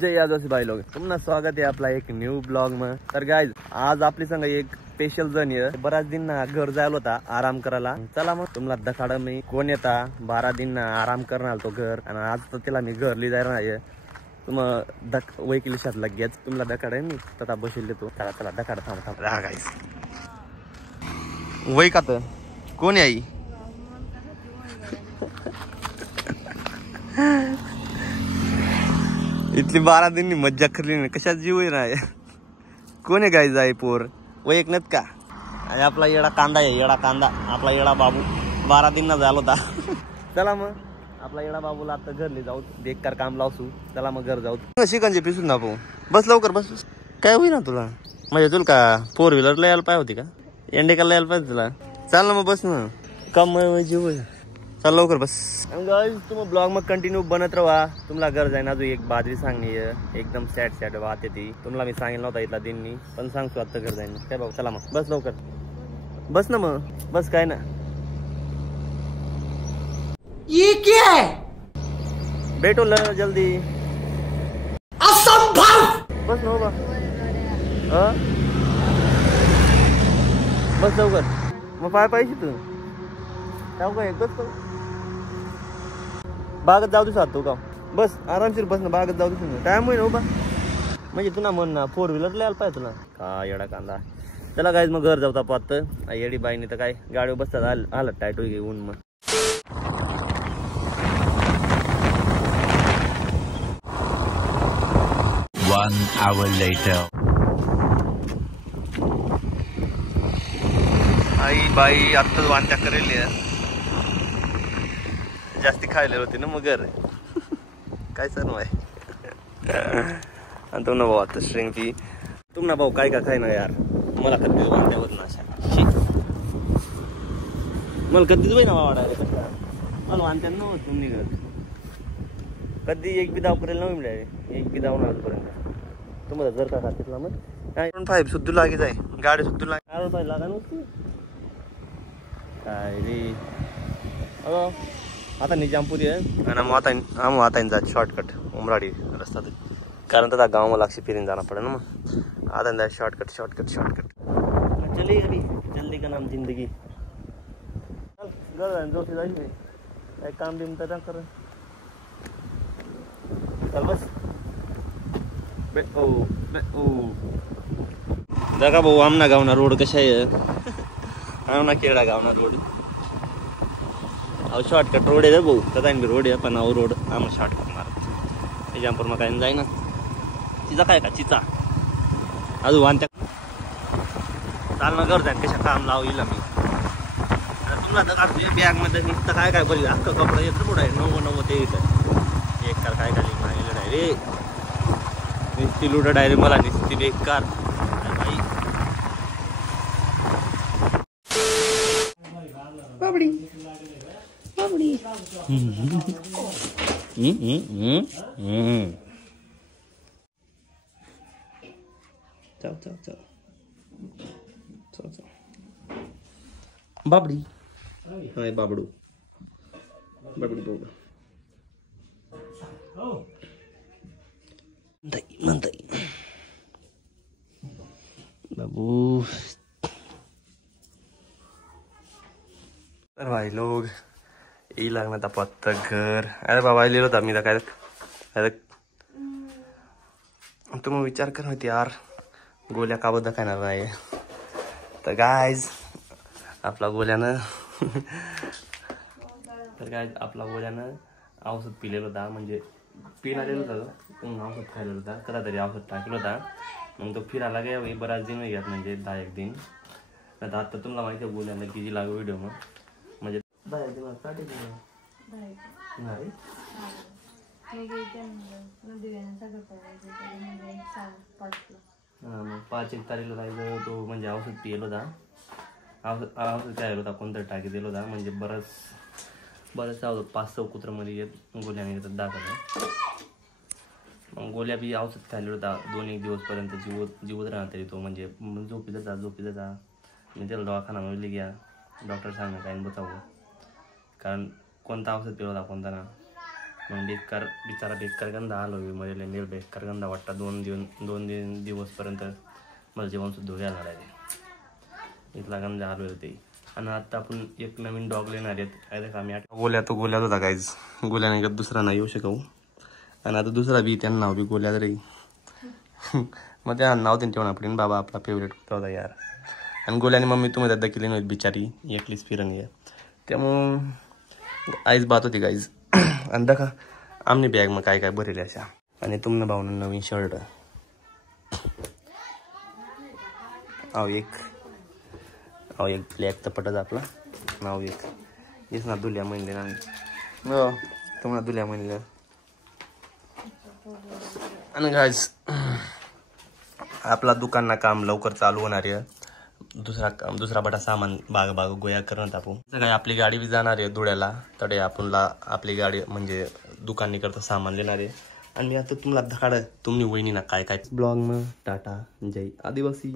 जय आदिवासी भाई लोग, तुम्हाला स्वागत आहे आपला एक न्यू ब्लॉग में। तर गाइज आज आपली संग एक स्पेशल जण आहे। बराच दिन ना घर जायला होता आराम करायला। चला मग तुम्हाला दखाड मी कोण येता 12 दिन ना आराम करणार तो घर आणि आज तर तिला मी घर ली जाणार आहे। तुम वैकिली शात लगेच तुम्हाला दखाड आहे मी तथा बसले तो। चला चला दखाड थांब हा गाइज वै का तर कोण आहे इतली 12 दिन मज्जा करली नाही कशात जीव आहे ना। कोण आहे गाईज आहे पोर व एक नत का आणि आपला येडा कांदा आहे। येडा कांदा आपला येडा बाबू 12 दिन ना झाला होता। चला मग आपला येडा बाबूला आता घरली जाऊ बेकार काम लावसू। चला मग घर जाऊ शिकंजी पिसून ना भाऊ बस लवकर बस काय होई ना तुला म्हणजे तुला का 4 व्हीलरला यायला पाहिजे होती का एंडेकाला यायला पाहिजे तुला। चाल ना मग बस ना कम जीव आहे चल लवकर बस। तुम ब्लॉग में कंटिन्यू बनत रहा। तुम्हाला घर जाईन अजून एक बाजरी सांगणी एकदम सॅड सॅड वाट येते। तुम्हाला मी सांगेल नव्हता इथला दिन मी पण सांगतो आता घर जाईन काय भाऊ। चला मग बस लवकर बस ना मग बस काय ना ये क्या है भेटो ल जल्दी असंभव बस ना बा बस लवकर मग पाय पाहिजे तू जाऊ का एकच तो बागत जाऊ दे साधतो का बस आरामशीर बस ना बागत जाऊ दे टाइम होईल बा म्हणजे तुला म्हण ना 4 व्हीलर यायला पाहिजे तुला का येडा कांदा। चला गाईज मग घर जाऊ पाहत येडी बाईने तर काय गाडीवर बसतात आलं टायटो घेऊन मग। One hour later. आई बाई आत्ताच वांत्या करेल जास्ती खायला होती ना मग घर काय सर आणि तुम भाऊ आता श्रिंग ती तुम भाऊ काय का खाय ना यार मला कधीच वांत्यावर ना अशा मला कधीच बाई ना वाढायला कशा मला वांत्या नव्हत तुम्ही घर कधी एक बी दाव करेल नव्हे मिळाले एक बी दावून आजपर्यंत तुम्हाला जर का खातीतला मग 5 सुद्धा लागे जाय गाडी सुद्धा लागे R15 लागा नव्हती काय रे अगो आता निजामपुरी आहे आणि मग आता जात शॉर्टकट उमराडी रस्ता कारण तर गाँव में लाक्षी फिर जाना पड़े ना मग आता शॉर्टकट शॉर्टकट शॉर्टकट चलिए अभी जल्दी का नाम जिंदगी चल घर जो जाए काम बिम तर कर चल बस जगा भाऊ आमना गावना रोड कशा आहे आमना केरळा गावना रोड अहो शॉर्टकट रोड आहे भाऊ तसा रोड आहे पण अहो रोड आम्हाला शॉर्टकट मारत निजामपूर मग काय जाई ना तिचा काय का चिचा अजून वानत्या चालणं घर जाईन कशा काम लाव येईल मी तुम्हाला तर काढतो बॅग मध्ये नुसतं काय काय बरी अख्खं कपडा येतं पुढं आहे 9 ते येतं एक कार काय खाली मागेलं डायरेक्ट नुसती लुडं डायरेक्ट मला नुसती बेकार बाबडी बाबडी चल चल चल चल चल बाबडी हाय बाबडू बाबडी बाबू म्हणताई बाबू तर भाई लोग यही लगना था पत्ता घर अरे बाबा ले लो था मी काय तुम विचार कर होती यार गोल्या का बद्दल काय नाही तर गाइज आपला गोल्यानं तर गाइज आपला गोल्यानं औषध पिलेलं होता म्हणजे पिणालेलं होतं औषध खायला होता कदा तरी औषध टाकलं होता मग तो फिरायला गे बराच दिन घ्यात म्हणजे 10-1 दिन तर आता तुम्हाला माहिती आहे गोल्यानं किती लागू व्हिडिओ मग म्हणजे 10-1 दिन स्टार्ट नाही मग 5 तारीखला जायचं तो म्हणजे औषध पियला होता औषध काय होता कोणतरी टाकी दिलं होता म्हणजे बरंच औषध 5-6 कुत्रमध्ये येत गोल्याने येतात दाखवलं मग गोल्या बी औषध खायला होता 2-1 दिवसपर्यंत जीवत राहणार तरी तो म्हणजे झोपी जा मी त्याला दवाखान्यामध्ये घ्या डॉक्टर सांगणार काय बचावं कारण कोणता औषध पिला होता कोणता ना मग बिचारा बेकार गंधा आलो मध्ये निर्बेकार गंधा वाटता 2 दिवसपर्यंत मला जेवणसुद्धा घ्यायला आहे इथला गंधा आलो होते. आणि आता आपण एक नवीन डॉग लेणार आहेत आम्ही गोल्यात होता गाईज. गोल्याने दुसरा नाही येऊ शकू. आणि आता दुसरा बी त्यांना नाव बी गोल्या तरी मग त्या नाव त्यांनी ठेवणार पडेल. बाबा आपला फेवरेट कुत्ता होता यार. आणि गोल्याने मम्मी तुम्ही दादा केली नव्हती बिचारी एकलीच फिरण आहे त्यामुळं आईच बात होती गाईज. आणि दाखा आमने बॅग मग काय काय भरेले अशा. आणि तुमनं भावनं नवीन शर्ट एक ब्लॅक तपटच आपला नाव एक येस ना दुल्या म्हणले ना तुम्हाला दुल्या म्हणलं. आणि गाईज आपला दुकानना काम लवकर चालू होणार आहे. दुसरा बटा सामान बाग गोया करण्यात आपण काय आपली गाडी बी जाणार आहे धुळ्याला. तडे आपण आपली गाडी म्हणजे दुकानी करता सामान देणार आहे. आणि मी आता तुम्हाला धकाड तुम्ही वहिनी ना काय काय ब्लॉग मग टाटा जय आदिवासी.